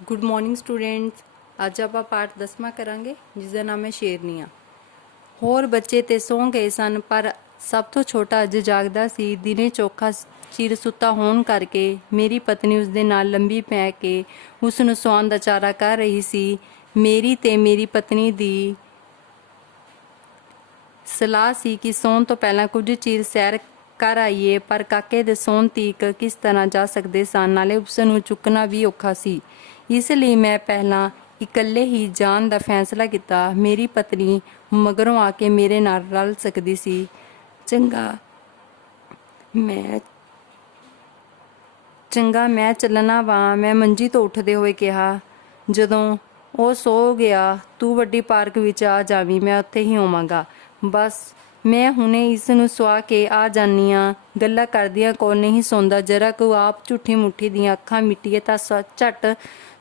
Good morning students. ਅੱਜ ਆਪਾਂ ਪਾਠ 10ਵਾਂ ਕਰਾਂਗੇ ਜਿਸ ਦਾ ਨਾਮ ਹੈ ਸ਼ੇਰਨੀਆਂ। ਹੋਰ ਬੱਚੇ ਤੇ ਸੌਂ ਗਏ ਸਨ ਪਰ ਸਭ ਤੋਂ ਛੋਟਾ ਅੱਜ ਜਾਗਦਾ ਸੀ। ਦਿਨੇ ਚੋਖਾ ਚਿਰ ਸੁੱਤਾ ਹੋਣ ਕਰਕੇ ਮੇਰੀ ਪਤਨੀ ਉਸ ਦੇ ਨਾਲ ਲੰਬੀ ਪੈ ਕੇ ਉਸ ਨੂੰ ਸੌਣ ਦਾ ਚਾਰਾ ਕਰ ਰਹੀ ਸੀ। ਮੇਰੀ ਤੇ ਮੇਰੀ ਪਤਨੀ ਦੀ ਸਲਾਹ ਸੀ ਕਿ ਸੌਣ ਤੋਂ ਪਹਿਲਾਂ ਕੁਝ ਚਿਰ ਸੈਰ ਕਰ ਆਈਏ, ਪਰ ਕਾਕੇ ਦੇ ਸੌਣ ਤੀਕ ਕਿਸ ਤਰ੍ਹਾਂ ਜਾ ਸਕਦੇ ਸਨ, ਨਾਲੇ ਉਸ ਨੂੰ ਚੁੱਕਣਾ ਵੀ ਔਖਾ ਸੀ। ਇਸ ਲਈ ਮੈਂ ਪਹਿਲਾਂ ਇਕੱਲੇ ਹੀ ਜਾਣ ਦਾ ਫੈਸਲਾ ਕੀਤਾ। ਮੇਰੀ ਪਤਨੀ ਮਗਰੋਂ ਆ ਕੇ ਮੇਰੇ ਨਾਲ ਰਲ ਸਕਦੀ ਸੀ। ਚੰਗਾ ਮੈਂ ਚੱਲਣਾ ਵਾਂ, ਮੈਂ ਮੰਜੀ ਤੋਂ ਉੱਠਦੇ ਹੋਏ ਕਿਹਾ। ਜਦੋਂ ਉਹ ਸੋ ਗਿਆ, ਤੂੰ ਵੱਡੀ ਪਾਰਕ ਵਿੱਚ ਆ ਜਾਵੀਂ, ਮੈਂ ਉੱਥੇ ਹੀ ਹੋਵਾਂਗਾ। ਬਸ ਮੈਂ ਹੁਣੇ ਇਸ ਨੂੰ ਸੁਆ ਕੇ ਆ ਜਾਨੀ ਆਂ। ਗੱਲਾਂ ਕਰਦਿਆਂ ਕੋਲ ਨਹੀਂ ਸੌਂਦਾ, ਜਰਾ ਕੁ ਆਪ ਝੂਠੀ ਮੁੱਠੀ ਦੀਆਂ ਅੱਖਾਂ ਮਿਟੀਏ ਤਾਂ ਝੱਟ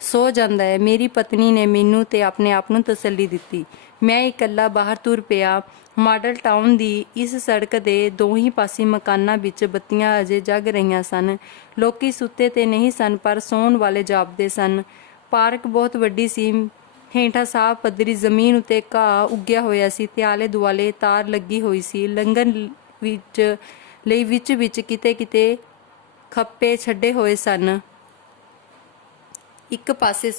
ਸੋ ਜਾਂਦਾ ਹੈ। ਮੇਰੀ ਪਤਨੀ ਨੇ ਮੈਨੂੰ ਤੇ ਆਪਣੇ ਆਪ ਨੂੰ ਤਸੱਲੀ ਦਿੱਤੀ। ਮੈਂ ਇਕੱਲਾ ਬਾਹਰ ਤੁਰ ਪਿਆ। ਮਾਡਲ ਟਾਊਨ ਦੀ ਇਸ ਸੜਕ ਦੇ ਦੋਹੀਂ ਪਾਸੇ ਮਕਾਨਾਂ ਵਿੱਚ ਬੱਤੀਆਂ ਅਜੇ ਜਗ ਰਹੀਆਂ ਸਨ। ਲੋਕੀ ਸੁੱਤੇ ਤੇ ਨਹੀਂ ਸਨ, ਪਰ ਸੌਣ ਵਾਲੇ ਜਾਪਦੇ ਸਨ। ਪਾਰਕ ਬਹੁਤ ਵੱਡੀ ਸੀ। ਹੇਠਾਂ ਸਾਫ਼ ਪੱਧਰੀ ਜ਼ਮੀਨ ਉੱਤੇ ਘਾਹ ਉੱਗਿਆ ਹੋਇਆ ਸੀ ਤੇ ਆਲੇ ਦੁਆਲੇ ਤਾਰ ਲੱਗੀ ਹੋਈ ਸੀ। ਲੰਘਣ ਲਈ ਵਿੱਚ ਕਿਤੇ ਕਿਤੇ ਖੱਪੇ ਛੱਡੇ ਹੋਏ ਸਨ। ਇੱਕ ਪਾਸੇ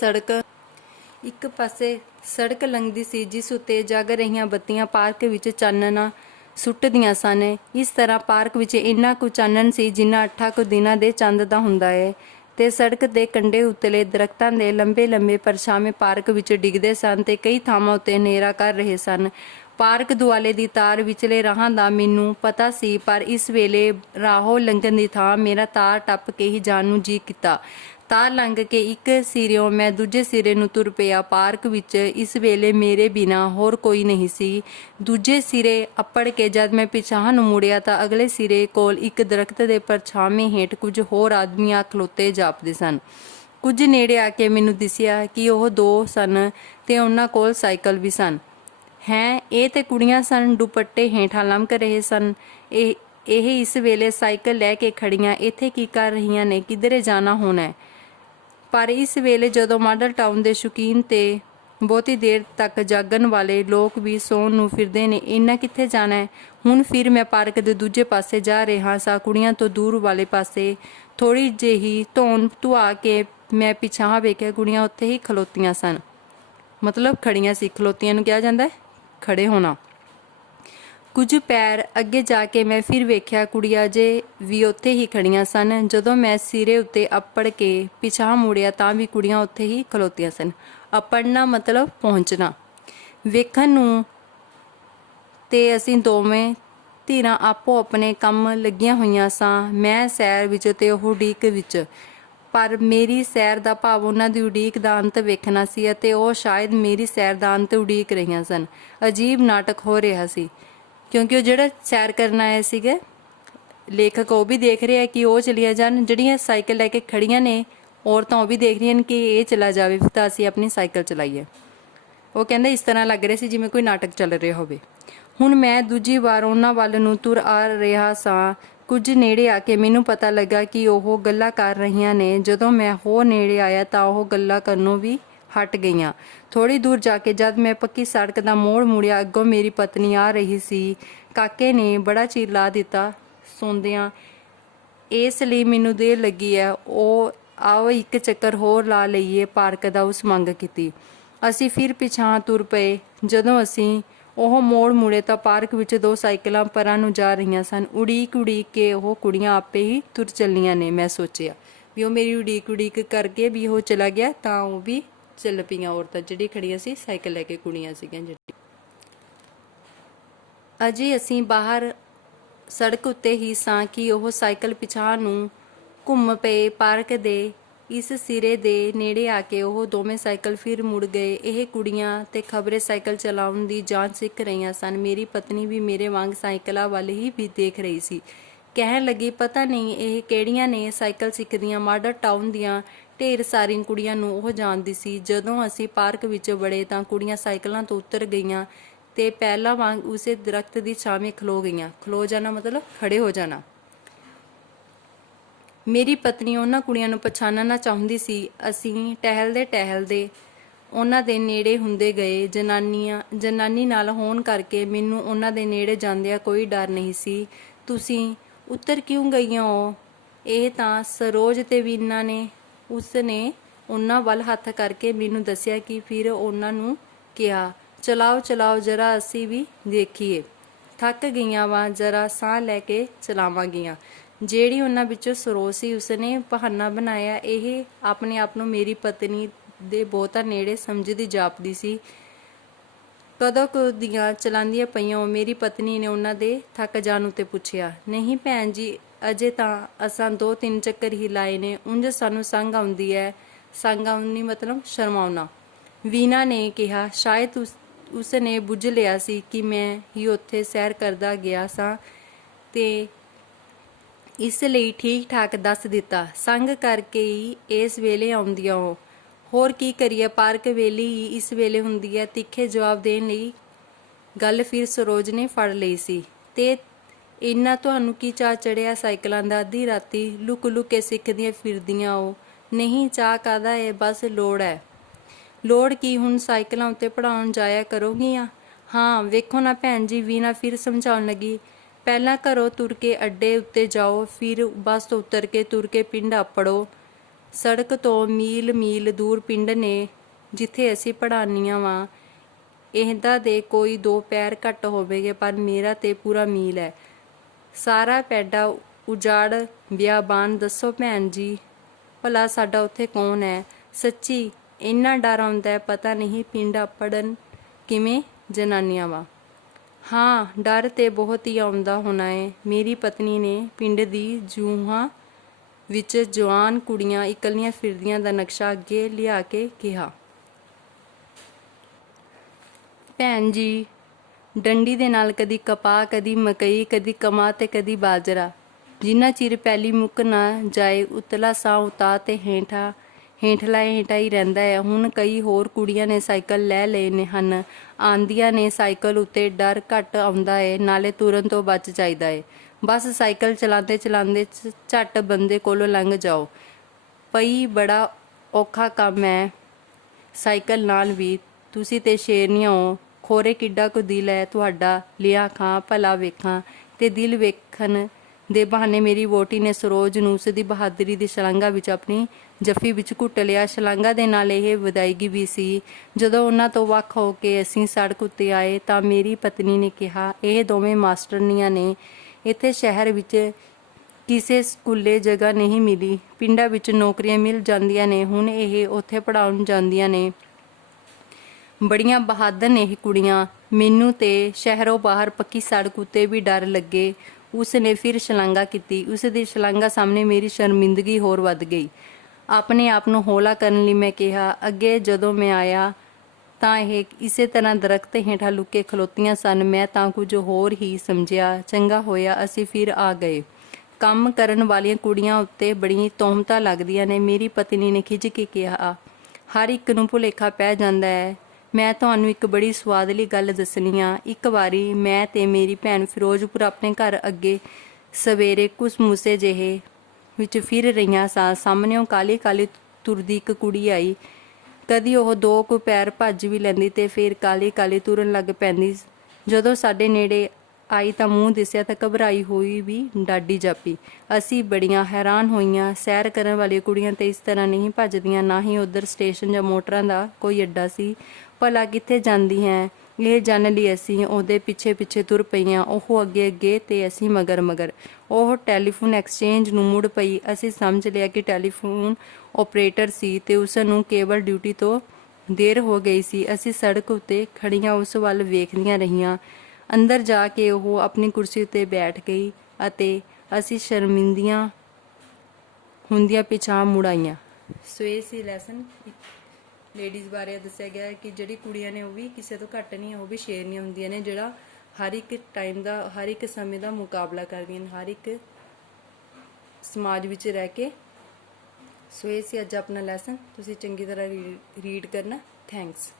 ਸੜਕ ਲੰਘਦੀ ਸੀ ਜਿਸ ਉੱਤੇ ਜਗ ਰਹੀਆਂ ਬੱਤੀਆਂ ਪਾਰਕ ਵਿੱਚ ਚਾਨਣਾ ਸੁੱਟਦੀਆਂ ਸਨ। ਇਸ ਤਰ੍ਹਾਂ ਪਾਰਕ ਵਿੱਚ ਇੰਨਾ ਕੁ ਚਾਨਣ ਸੀ ਜਿੰਨਾ 8 ਕੁ ਦਿਨਾਂ ਦੇ ਚੰਦ ਦਾ ਹੁੰਦਾ ਹੈ, ਤੇ ਸੜਕ ਦੇ ਕੰਢੇ ਉਤਲੇ ਦਰਖਤਾਂ ਦੇ ਲੰਬੇ ਲੰਬੇ ਪਰਛਾਵੇਂ ਪਾਰਕ ਵਿੱਚ ਡਿੱਗਦੇ ਸਨ ਤੇ ਕਈ ਥਾਵਾਂ ਉੱਤੇ ਹਨੇਰਾ ਕਰ ਰਹੇ ਸਨ। ਪਾਰਕ ਦੁਆਲੇ ਦੀ ਤਾਰ ਵਿਚਲੇ ਰਾਹਾਂ ਦਾ ਮੈਨੂੰ ਪਤਾ ਸੀ, ਪਰ ਇਸ ਵੇਲੇ ਰਾਹੋਂ ਲੰਘਣ ਦੀ ਥਾਂ ਮੇਰਾ ਤਾਰ ਟੱਪ ਕੇ ਹੀ ਜਾਣ ਨੂੰ ਜੀ ਕੀਤਾ। ਤਾਰ ਲੰਘ ਕੇ ਇੱਕ ਸਿਰਿਓਂ ਮੈਂ ਦੂਜੇ ਸਿਰੇ ਨੂੰ ਤੁਰ ਪਿਆ। ਪਾਰਕ ਵਿੱਚ ਇਸ ਵੇਲੇ ਮੇਰੇ ਬਿਨਾਂ ਹੋਰ ਕੋਈ ਨਹੀਂ ਸੀ। ਦੂਜੇ ਸਿਰੇ ਅੱਪੜ ਕੇ ਜਦ ਮੈਂ ਪਿਛਾਂਹ ਨੂੰ ਮੁੜਿਆ ਤਾਂ ਅਗਲੇ ਸਿਰੇ ਕੋਲ ਇੱਕ ਦਰਖਤ ਦੇ ਪਰਛਾਵੇਂ ਹੇਠ ਕੁਝ ਹੋਰ ਆਦਮੀ ਆ ਖਲੋਤੇ ਜਾਪਦੇ ਸਨ। ਕੁਝ ਨੇੜੇ ਆ ਕੇ ਮੈਨੂੰ ਦਿਸਿਆ ਕਿ ਉਹ 2 ਸਨ ਤੇ ਉਹਨਾਂ ਕੋਲ ਸਾਈਕਲ ਵੀ ਸਨ। ਇਹ ਤੇ ਕੁੜੀਆਂ ਸਨ। ਦੁਪੱਟੇ ਹੇਠਾਂ ਲਮਕ ਰਹੇ ਸਨ। ਇਹ ਇਸ ਵੇਲੇ ਸਾਈਕਲ ਲੈ ਕੇ ਖੜੀਆਂ ਇੱਥੇ ਕੀ ਕਰ ਰਹੀਆਂ ਨੇ? ਕਿਧਰੇ ਜਾਣਾ ਹੋਣਾ। ਪਰ ਇਸ ਵੇਲੇ ਜਦੋਂ ਮਾਡਲ ਟਾਊਨ ਦੇ ਸ਼ੌਕੀਨ ਤੇ ਬਹੁਤੀ ਦੇਰ ਤੱਕ ਜਾਗਣ ਵਾਲੇ ਲੋਕ ਵੀ ਸੌਣ ਨੂੰ ਫਿਰਦੇ ਨੇ, ਇਹਨਾਂ ਕਿੱਥੇ ਜਾਣਾ ਹੈ? ਹੁਣ ਫਿਰ ਮੈਂ ਪਾਰਕ ਦੇ ਦੂਜੇ ਪਾਸੇ ਜਾ ਰਿਹਾ ਸਾਂ, ਕੁੜੀਆਂ ਤੋਂ ਦੂਰ ਵਾਲੇ ਪਾਸੇ। ਥੋੜ੍ਹੀ ਜਿਹੀ ਧੌਣ ਧੁਆ ਕੇ ਮੈਂ ਪਿਛਾਂਹ ਵੇਖਿਆ। ਕੁੜੀਆਂ ਉੱਥੇ ਹੀ ਖਲੋਤੀਆਂ ਸਨ, ਮਤਲਬ ਖੜੀਆਂ ਸੀ। ਖਲੋਤੀਆਂ ਨੂੰ ਕਿਹਾ ਜਾਂਦਾ ਹੈ ਖੜੇ ਹੋਣਾ। ਕੁਝ ਪੈਰ ਅੱਗੇ ਜਾ ਕੇ ਮੈਂ ਫਿਰ ਵੇਖਿਆ, ਕੁੜੀਆਂ ਅਜੇ ਵੀ ਉੱਥੇ ਹੀ ਖੜੀਆਂ ਸਨ। ਜਦੋਂ ਮੈਂ ਸਿਰੇ ਉੱਤੇ ਅੱਪੜ ਕੇ ਪਿਛਾਂਹ ਮੁੜਿਆ ਤਾਂ ਵੀ ਕੁੜੀਆਂ ਉੱਥੇ ਹੀ ਖਲੋਤੀਆਂ ਸਨ। ਅੱਪੜਨਾ ਮਤਲਬ ਪਹੁੰਚਣਾ। ਵੇਖਣ ਨੂੰ ਤੇ ਅਸੀਂ ਦੋਵੇਂ ਧਿਰਾਂ ਆਪੋ ਆਪਣੇ ਕੰਮ ਲੱਗੀਆਂ ਹੋਈਆਂ ਸਾਂ। ਮੈਂ ਸੈਰ ਵਿੱਚ ਤੇ ਉਹ ਉਡੀਕ ਵਿੱਚ। ਪਰ ਮੇਰੀ ਸੈਰ ਦਾ ਭਾਵ ਉਹਨਾਂ ਦੀ ਉਡੀਕ ਦਾ ਅੰਤ ਵੇਖਣਾ ਸੀ, ਅਤੇ ਉਹ ਸ਼ਾਇਦ ਮੇਰੀ ਸੈਰ ਦਾ ਅੰਤ ਉਡੀਕ ਰਹੀਆਂ ਸਨ। ਅਜੀਬ ਨਾਟਕ ਹੋ ਰਿਹਾ ਸੀ, ਕਿਉਂਕਿ ਉਹ ਜਿਹੜਾ ਸੈਰ ਕਰਨ ਆਏ ਸੀਗੇ ਲੇਖਕ, ਉਹ ਵੀ ਦੇਖ ਰਿਹਾ ਕਿ ਉਹ ਚਲੀਆਂ ਜਾਣ। ਜਿਹੜੀਆਂ ਸਾਈਕਲ ਲੈ ਕੇ ਖੜੀਆਂ ਨੇ ਔਰਤਾਂ, ਉਹ ਵੀ ਦੇਖ ਰਹੀਆਂ ਨੇ ਕਿ ਇਹ ਚਲਾ ਜਾਵੇ ਤਾਂ ਅਸੀਂ ਆਪਣੀ ਸਾਈਕਲ ਚਲਾਈਏ। ਉਹ ਕਹਿੰਦੇ ਇਸ ਤਰ੍ਹਾਂ ਲੱਗ ਰਿਹਾ ਸੀ ਜਿਵੇਂ ਕੋਈ ਨਾਟਕ ਚੱਲ ਰਿਹਾ ਹੋਵੇ। ਹੁਣ ਮੈਂ ਦੂਜੀ ਵਾਰ ਉਹਨਾਂ ਵੱਲ ਨੂੰ ਤੁਰ ਆ ਰਿਹਾ ਸਾਂ। ਕੁਝ ਨੇੜੇ ਆ ਕੇ ਮੈਨੂੰ ਪਤਾ ਲੱਗਾ ਕਿ ਉਹ ਗੱਲਾਂ ਕਰ ਰਹੀਆਂ ਨੇ। ਜਦੋਂ ਮੈਂ ਹੋਰ ਨੇੜੇ ਆਇਆ ਤਾਂ ਉਹ ਗੱਲਾਂ ਕਰਨੋਂ ਵੀ ਹਟ ਗਈਆਂ। ਥੋੜ੍ਹੀ ਦੂਰ ਜਾ ਕੇ ਜਦ ਮੈਂ ਪੱਕੀ ਸੜਕ ਦਾ ਮੋੜ ਮੁੜਿਆ, ਅੱਗੋਂ ਮੇਰੀ ਪਤਨੀ ਆ ਰਹੀ ਸੀ। ਕਾਕੇ ਨੇ ਬੜਾ ਚਿਰ ਲਾ ਦਿੱਤਾ ਸੌਂਦਿਆਂ, ਇਸ ਲਈ ਮੈਨੂੰ ਦੇਰ ਲੱਗੀ ਹੈ। ਉਹ ਆਓ ਇੱਕ ਚੱਕਰ ਹੋਰ ਲਾ ਲਈਏ ਪਾਰਕ ਦਾ, ਉਸ ਮੰਗ ਕੀਤੀ। ਅਸੀਂ ਫਿਰ ਪਿਛਾਂਹ ਤੁਰ ਪਏ। ਜਦੋਂ ਅਸੀਂ ਉਹ ਮੋੜ ਮੁੜੇ ਤਾਂ ਪਾਰਕ ਵਿੱਚ 2 ਸਾਈਕਲਾਂ ਪਰਾਂ ਨੂੰ ਜਾ ਰਹੀਆਂ ਸਨ। ਉਡੀਕ ਕੇ ਉਹ ਕੁੜੀਆਂ ਆਪੇ ਹੀ ਤੁਰ ਚੱਲੀਆਂ ਨੇ। ਮੈਂ ਸੋਚਿਆ ਵੀ ਉਹ ਮੇਰੀ ਉਡੀਕ ਕਰਕੇ ਵੀ ਉਹ ਚਲਾ ਗਿਆ ਤਾਂ ਉਹ ਵੀ ਚੱਲ ਪਈਆਂ। ਔਰਤਾਂ ਜਿਹੜੀ ਖੜੀਆਂ ਸੀ ਸਾਈਕਲ ਲੈ ਕੇ, ਕੁੜੀਆਂ ਸੀਗੀਆਂ ਜਿਹੜੀ। ਅਜੇ ਅਸੀਂ ਬਾਹਰ ਸੜਕ ਉੱਤੇ ਹੀ ਸਾਂ ਕਿ ਉਹ ਸਾਈਕਲ ਪਿਛਾਂਹ ਨੂੰ ਘੁੰਮ ਪਏ। ਪਾਰਕ ਦੇ ਇਸ ਸਿਰੇ ਦੇ ਨੇੜੇ ਆ ਕੇ ਉਹ ਦੋਵੇਂ ਸਾਈਕਲ ਫਿਰ ਮੁੜ ਗਏ। ਇਹ ਕੁੜੀਆਂ ਤੇ ਖਬਰੇ ਸਾਈਕਲ ਚਲਾਉਣ ਦੀ ਜਾਂਚ ਸਿੱਖ ਰਹੀਆਂ ਸਨ। ਮੇਰੀ ਪਤਨੀ ਵੀ ਮੇਰੇ ਵਾਂਗ ਸਾਈਕਲਾਂ ਵੱਲ ਹੀ ਵੀ ਦੇਖ ਰਹੀ ਸੀ। ਕਹਿਣ ਲੱਗੀ, ਪਤਾ ਨਹੀਂ ਇਹ ਕਿਹੜੀਆਂ ਨੇ ਸਾਈਕਲ ਸਿੱਖਦੀਆਂ। ਮਾਡਲ ਟਾਊਨ ਦੀਆਂ ਢੇਰ ਸਾਰੀਆਂ ਕੁੜੀਆਂ ਨੂੰ ਉਹ ਜਾਣਦੀ ਸੀ। ਜਦੋਂ ਅਸੀਂ ਪਾਰਕ ਵਿੱਚ ਵੜੇ ਤਾਂ ਕੁੜੀਆਂ ਸਾਈਕਲਾਂ ਤੋਂ ਉਤਰ ਗਈਆਂ ਤੇ ਪਹਿਲਾਂ ਵਾਂਗ ਉਸੇ ਦਰਖਤ ਦੀ ਛਾਵੇਂ ਖਲੋ ਗਈਆਂ। ਖਲੋ ਜਾਣਾ ਮਤਲਬ ਖੜੇ ਹੋ ਜਾਣਾ। ਮੇਰੀ ਪਤਨੀ ਉਹਨਾਂ ਕੁੜੀਆਂ ਨੂੰ ਪਛਾਣਨਾ ਚਾਹੁੰਦੀ ਸੀ। ਅਸੀਂ ਟਹਿਲਦੇ ਉਹਨਾਂ ਦੇ ਨੇੜੇ ਹੁੰਦੇ ਗਏ। ਜਨਾਨੀ ਨਾਲ ਹੋਣ ਕਰਕੇ ਮੈਨੂੰ ਉਹਨਾਂ ਦੇ ਨੇੜੇ ਜਾਂਦਿਆਂ ਕੋਈ ਡਰ ਨਹੀਂ ਸੀ। ਤੁਸੀਂ ਉੱਤਰ ਕਿਉਂ ਗਈਆਂ ਹੋ? ਇਹ ਤਾਂ ਸਰੋਜ ਤੇ ਵੀਨਾ ਨੇ। ਉਸਨੇ ਉਹਨਾਂ ਵੱਲ ਹੱਥ ਕਰਕੇ ਮੈਨੂੰ ਦੱਸਿਆ ਕਿ ਫਿਰ ਉਹਨਾਂ ਨੂੰ ਕਿਹਾ, ਚਲਾਓ ਜਰਾ ਅਸੀਂ ਵੀ ਦੇਖੀਏ। ਥੱਕ ਗਈਆਂ ਵਾਂ, ਜਰਾ ਸਾਹ ਲੈ ਕੇ ਚਲਾਵਾਂਗੀਆਂ। ਜਿਹੜੀ ਉਹਨਾਂ ਵਿੱਚੋਂ ਸਰੋਜ ਸੀ ਉਸਨੇ ਬਹਾਨਾ ਬਣਾਇਆ। ਇਹ ਆਪਣੇ ਆਪ ਨੂੰ ਮੇਰੀ ਪਤਨੀ ਦੇ ਬਹੁਤਾ ਨੇੜੇ ਸਮਝਦੀ ਜਾਪਦੀ ਸੀ। ਕਦੋਂ ਕੁ ਦੀਆਂ ਚਲਾਉਂਦੀਆਂ ਪਈਆਂ ਹੋ? ਮੇਰੀ ਪਤਨੀ ਨੇ ਉਹਨਾਂ ਦੇ ਥੱਕ ਜਾਣ ਉੱਤੇ ਪੁੱਛਿਆ। ਨਹੀਂ ਭੈਣ ਜੀ, ਅਜੇ ਤਾਂ ਅਸਾਂ 2-3 ਚੱਕਰ ਹੀ ਲਾਏ ਨੇ। ਉਂਝ ਸਾਨੂੰ ਸੰਗ ਆਉਂਦੀ ਹੈ। ਸੰਗ ਆਉਣੀ ਮਤਲਬ ਸ਼ਰਮਾਉਣਾ, ਵੀਨਾ ਨੇ ਕਿਹਾ। ਸ਼ਾਇਦ ਉਸਨੇ ਬੁੱਝ ਲਿਆ ਸੀ ਕਿ ਮੈਂ ਹੀ ਉੱਥੇ ਸੈਰ ਕਰਦਾ ਗਿਆ ਸਾਂ ਤੇ ਇਸ ਲਈ ਠੀਕ ਠਾਕ ਦੱਸ ਦਿੱਤਾ। ਸੰਗ ਕਰਕੇ ਹੀ ਇਸ ਵੇਲੇ ਆਉਂਦੀਆਂ ਹੋ। ਹੋਰ ਕੀ ਕਰੀਏ, ਪਾਰਕ ਵੇਲੇ ਹੀ ਇਸ ਵੇਲੇ ਹੁੰਦੀ ਹੈ। ਤਿੱਖੇ ਜਵਾਬ ਦੇਣ ਲਈ ਗੱਲ ਫਿਰ ਸਰੋਜ ਨੇ ਫੜ ਲਈ ਸੀ। ਤੇ ਇੰਨਾ ਤੁਹਾਨੂੰ ਕੀ ਚਾਅ ਚੜਿਆ ਸਾਈਕਲਾਂ ਦਾ? ਅੱਧੀ ਰਾਤੀ ਲੁਕ ਕੇ ਸਿੱਖਦੀਆਂ ਫਿਰਦੀਆਂ ਹੋ। ਨਹੀਂ, ਚਾਅ ਕਾਹਦਾ ਏ, ਬਸ ਲੋੜ ਹੈ। ਲੋੜ ਕੀ? ਹੁਣ ਸਾਈਕਲਾਂ ਉੱਤੇ ਪੜ੍ਹਾਉਣ ਜਾਇਆ ਕਰੋਗੀਆਂ? ਹਾਂ, ਵੇਖੋ ਨਾ ਭੈਣ ਜੀ, ਵੀਨਾ ਫਿਰ ਸਮਝਾਉਣ ਲੱਗੀ। ਪਹਿਲਾਂ ਘਰੋਂ ਤੁਰ ਕੇ ਅੱਡੇ ਉੱਤੇ ਜਾਓ, ਫਿਰ ਬੱਸ ਤੋਂ ਉਤਰ ਕੇ ਤੁਰ ਕੇ ਪਿੰਡ ਅੱਪੜੋ। ਸੜਕ ਤੋਂ ਮੀਲ ਦੂਰ ਪਿੰਡ ਨੇ ਜਿੱਥੇ ਅਸੀਂ ਪੜ੍ਹਾਉਂਦੀਆਂ ਵਾਂ। ਇਹਦਾ ਦੇ ਕੋਈ 2 ਪੈਰ ਘੱਟ ਹੋਵੇਗੇ, ਪਰ ਮੇਰਾ ਤੇ ਪੂਰਾ ਮੀਲ ਹੈ। ਸਾਰਾ ਪੈਡਾ ਉਜਾੜ ਬਿਆਬਾਨ। ਦੱਸੋ ਭੈਣ ਜੀ, ਭਲਾ ਸਾਡਾ ਉੱਥੇ ਕੌਣ ਹੈ? ਸੱਚੀ ਇੰਨਾ ਡਰ ਆਉਂਦਾ ਹੈ, ਪਤਾ ਨਹੀਂ ਪਿੰਡ ਅੱਪੜਨ ਕਿਵੇਂ ਜਨਾਨੀਆਂ ਵਾ। ਹਾਂ, ਡਰ ਤੇ ਬਹੁਤ ਹੀ ਆਉਂਦਾ ਹੋਣਾ ਏ। ਮੇਰੀ ਪਤਨੀ ਨੇ ਪਿੰਡ ਦੀ ਜੂਹਾਂ ਵਿੱਚ ਜਵਾਨ ਕੁੜੀਆਂ ਇਕੱਲੀਆਂ ਫਿਰਦੀਆਂ ਦਾ ਨਕਸ਼ਾ ਅੱਗੇ ਲਿਆ ਕੇ ਕਿਹਾ। ਭੈਣ ਜੀ, ਡੰਡੀ ਦੇ ਨਾਲ ਕਦੀ ਕਪਾਹ, ਕਦੀ ਮਕਈ, ਕਦੀ ਕਮਾ ਤੇ ਕਦੀ ਬਾਜਰਾ। ਜਿੰਨਾ ਚਿਰ ਪੈਲੀ ਮੁੱਕ ਨਾ ਜਾਏ ਉਤਲਾ ਸਾਹ ਉਤਾਹ ਤੇ ਹੇਠਲਾ ਹੀ ਰਹਿੰਦਾ ਹੈ। ਹੁਣ ਕਈ ਹੋਰ ਕੁੜੀਆਂ ਨੇ ਸਾਈਕਲ ਲੈ ਲਏ ਹਨ। ਆਂਦੀਆਂ ਨੇ ਸਾਈਕਲ ਉੱਤੇ ਡਰ ਘੱਟ ਆਉਂਦਾ ਏ, ਨਾਲੇ ਤੁਰਨ ਤੋਂ ਬਚ ਜਾਈਦਾ ਏ। ਬਸ ਸਾਈਕਲ ਚਲਾਉਂਦੇ ਝੱਟ ਬੰਦੇ ਕੋਲੋਂ ਲੰਘ ਜਾਓ। ਪਈ ਬੜਾ ਔਖਾ ਕੰਮ ਹੈ ਸਾਈਕਲ ਨਾਲ ਵੀ। ਤੁਸੀਂ ਤੇ ਸ਼ੇਰਨੀਆਂ ਹੋ। ਖੋਰੇ ਕਿੱਡਾ ਕੁ ਦਿਲ ਹੈ ਤੁਹਾਡਾ। ਲਿਆ ਖਾਂ ਭਲਾ ਵੇਖਾਂ। ਤੇ ਦਿਲ ਵੇਖਣ ਦੇ ਬਹਾਨੇ ਮੇਰੀ ਵਹੁਟੀ ਨੇ ਸਰੋਜ ਨੂੰ ਉਸਦੀ ਬਹਾਦਰੀ ਦੀ ਸ਼ਲਾਘਾ ਵਿੱਚ ਆਪਣੀ ਜੱਫੀ ਵਿੱਚ ਘੁੱਟ ਲਿਆ। ਸ਼ਲਾਘਾ ਦੇ ਨਾਲ ਇਹ ਵਿਦਾਇਗੀ ਵੀ ਸੀ। ਜਦੋਂ ਉਹਨਾਂ ਤੋਂ ਵੱਖ ਹੋ ਕੇ ਅਸੀਂ ਸੜਕ ਉੱਤੇ ਆਏ ਤਾਂ ਮੇਰੀ ਪਤਨੀ ਨੇ ਕਿਹਾ, ਇਹ ਦੋਵੇਂ ਮਾਸਟਰਨੀਆਂ ਨੇ। ਇੱਥੇ ਸ਼ਹਿਰ ਵਿੱਚ ਕਿਸੇ ਸਕੂਲੇ ਜਗ੍ਹਾ ਨਹੀਂ ਮਿਲੀ। ਪਿੰਡਾਂ ਵਿੱਚ ਨੌਕਰੀਆਂ ਮਿਲ ਜਾਂਦੀਆਂ ਨੇ। ਹੁਣ ਇਹ ਉੱਥੇ ਪੜ੍ਹਾਉਣ ਜਾਂਦੀਆਂ ਨੇ। ਬੜੀਆਂ ਬਹਾਦਰ ਨੇ ਇਹ ਕੁੜੀਆਂ। ਮੈਨੂੰ ਤੇ ਸ਼ਹਿਰੋਂ ਬਾਹਰ ਪੱਕੀ ਸੜਕ ਉੱਤੇ ਵੀ ਡਰ ਲੱਗੇ। ਉਸ ਨੇ ਫਿਰ ਸ਼ਲਾਘਾ ਕੀਤੀ। ਉਸ ਦੀ ਸ਼ਲਾਘਾ ਸਾਹਮਣੇ ਮੇਰੀ ਸ਼ਰਮਿੰਦਗੀ ਹੋਰ ਵੱਧ ਗਈ। ਆਪਣੇ ਆਪ ਨੂੰ ਹੌਲਾ ਕਰਨ ਲਈ ਮੈਂ ਕਿਹਾ, ਅੱਗੇ ਜਦੋਂ ਮੈਂ ਆਇਆ ਤਾਂ ਇਹ ਇਸੇ ਤਰ੍ਹਾਂ ਦਰਖਤ ਹੇਠਾਂ ਲੁਕੇ ਖਲੋਤੀਆਂ ਸਨ। ਮੈਂ ਤਾਂ ਕੁਝ ਹੋਰ ਹੀ ਸਮਝਿਆ। ਚੰਗਾ ਹੋਇਆ ਅਸੀਂ ਫਿਰ ਆ ਗਏ। ਕੰਮ ਕਰਨ ਵਾਲੀਆਂ ਕੁੜੀਆਂ ਉੱਤੇ ਬੜੀਆਂ ਤੋਹਮਤਾਂ ਲੱਗਦੀਆਂ ਨੇ। ਮੇਰੀ ਪਤਨੀ ਨੇ ਖਿਝ ਕੇ ਕਿਹਾ, ਹਰ ਇੱਕ ਨੂੰ ਭੁਲੇਖਾ ਪੈ ਜਾਂਦਾ ਹੈ। ਮੈਂ ਤੁਹਾਨੂੰ ਇੱਕ ਬੜੀ ਸੁਆਦਲੀ ਗੱਲ ਦੱਸਣੀ ਆ। ਇੱਕ ਵਾਰੀ ਮੈਂ ਤੇ ਮੇਰੀ ਭੈਣ ਫਿਰੋਜ਼ਪੁਰ ਆਪਣੇ ਘਰ ਅੱਗੇ ਸਵੇਰੇ ਘੁਸਮੁਸੇ ਜਿਹੇ ਵਿੱਚ ਫਿਰ ਰਹੀਆਂ ਸਾਂ। ਸਾਹਮਣਿਓਂ ਕਾਹਲੀ ਤੁਰਦੀ ਇੱਕ ਕੁੜੀ ਆਈ। ਕਦੀ ਉਹ 2 ਕੁ ਪੈਰ ਭੱਜ ਵੀ ਲੈਂਦੀ ਤੇ ਫਿਰ ਕਾਹਲੀ ਤੁਰਨ ਲੱਗ ਪੈਂਦੀ। ਜਦੋਂ ਸਾਡੇ ਨੇੜੇ ਆਈ ਤਾਂ ਮੂੰਹ ਦਿਸਿਆ ਤਾਂ ਘਬਰਾਈ ਹੋਈ ਵੀ ਡਾਢੀ ਜਾਪੀ। ਅਸੀਂ ਬੜੀਆਂ ਹੈਰਾਨ ਹੋਈਆਂ। ਸੈਰ ਕਰਨ ਵਾਲੀਆਂ ਕੁੜੀਆਂ ਤੇ ਇਸ ਤਰ੍ਹਾਂ ਨਹੀਂ ਭੱਜਦੀਆਂ। ਨਾ ਹੀ ਉੱਧਰ ਸਟੇਸ਼ਨ ਜਾਂ ਮੋਟਰਾਂ ਦਾ ਕੋਈ ਅੱਡਾ ਸੀ। ਭਲਾ ਕਿੱਥੇ ਜਾਂਦੀ ਹੈ, ਇਹ ਜਾਣਨ ਲਈ ਅਸੀਂ ਉਹਦੇ ਪਿੱਛੇ ਤੁਰ ਪਈਆਂ। ਉਹ ਅੱਗੇ ਤੇ ਅਸੀਂ ਮਗਰ। ਉਹ ਟੈਲੀਫੋਨ ਐਕਸਚੇਂਜ ਨੂੰ ਮੁੜ ਪਈ। ਅਸੀਂ ਸਮਝ ਲਿਆ ਕਿ ਟੈਲੀਫੋਨ ਓਪਰੇਟਰ ਸੀ ਤੇ ਉਸ ਨੂੰ ਕੇਬਲ ਡਿਊਟੀ ਤੋਂ ਦੇਰ ਹੋ ਗਈ ਸੀ। ਅਸੀਂ ਸੜਕ ਉੱਤੇ ਖੜੀਆਂ ਉਸ ਵੱਲ ਵੇਖਦੀਆਂ ਰਹੀਆਂ। ਅੰਦਰ ਜਾ ਕੇ ਉਹ ਆਪਣੀ ਕੁਰਸੀ ਉੱਤੇ ਬੈਠ ਗਈ ਅਤੇ ਅਸੀਂ ਸ਼ਰਮਿੰਦੀਆਂ ਹੁੰਦੀਆਂ ਪਿਛਾਂਹ ਮੁੜ ਆਈਆਂ। ਸੋ ਇਹ ਸੀ ਲੈਸਨ। ਲੇਡੀਜ਼ ਬਾਰੇ ਦੱਸਿਆ ਗਿਆ ਕਿ ਜਿਹੜੀ ਕੁੜੀਆਂ ਨੇ ਉਹ ਵੀ ਕਿਸੇ ਤੋਂ ਘੱਟ ਨਹੀਂ, ਉਹ ਵੀ ਸ਼ੇਰਨੀਆਂ ਹੁੰਦੀਆਂ ਨੇ, ਜਿਹੜਾ ਹਰ ਇੱਕ ਟਾਈਮ ਦਾ, ਹਰ ਇੱਕ ਸਮੇਂ ਦਾ ਮੁਕਾਬਲਾ ਕਰਦੀਆਂ ਨੇ, ਹਰ ਇੱਕ ਸਮਾਜ ਵਿੱਚ ਰਹਿ ਕੇ। ਸੋ ਇਹ ਸੀ ਅੱਜ ਆਪਣਾ ਲੈਸਨ। ਤੁਸੀਂ ਚੰਗੀ ਤਰ੍ਹਾਂ ਰੀਡ ਕਰਨਾ। ਥੈਂਕਸ।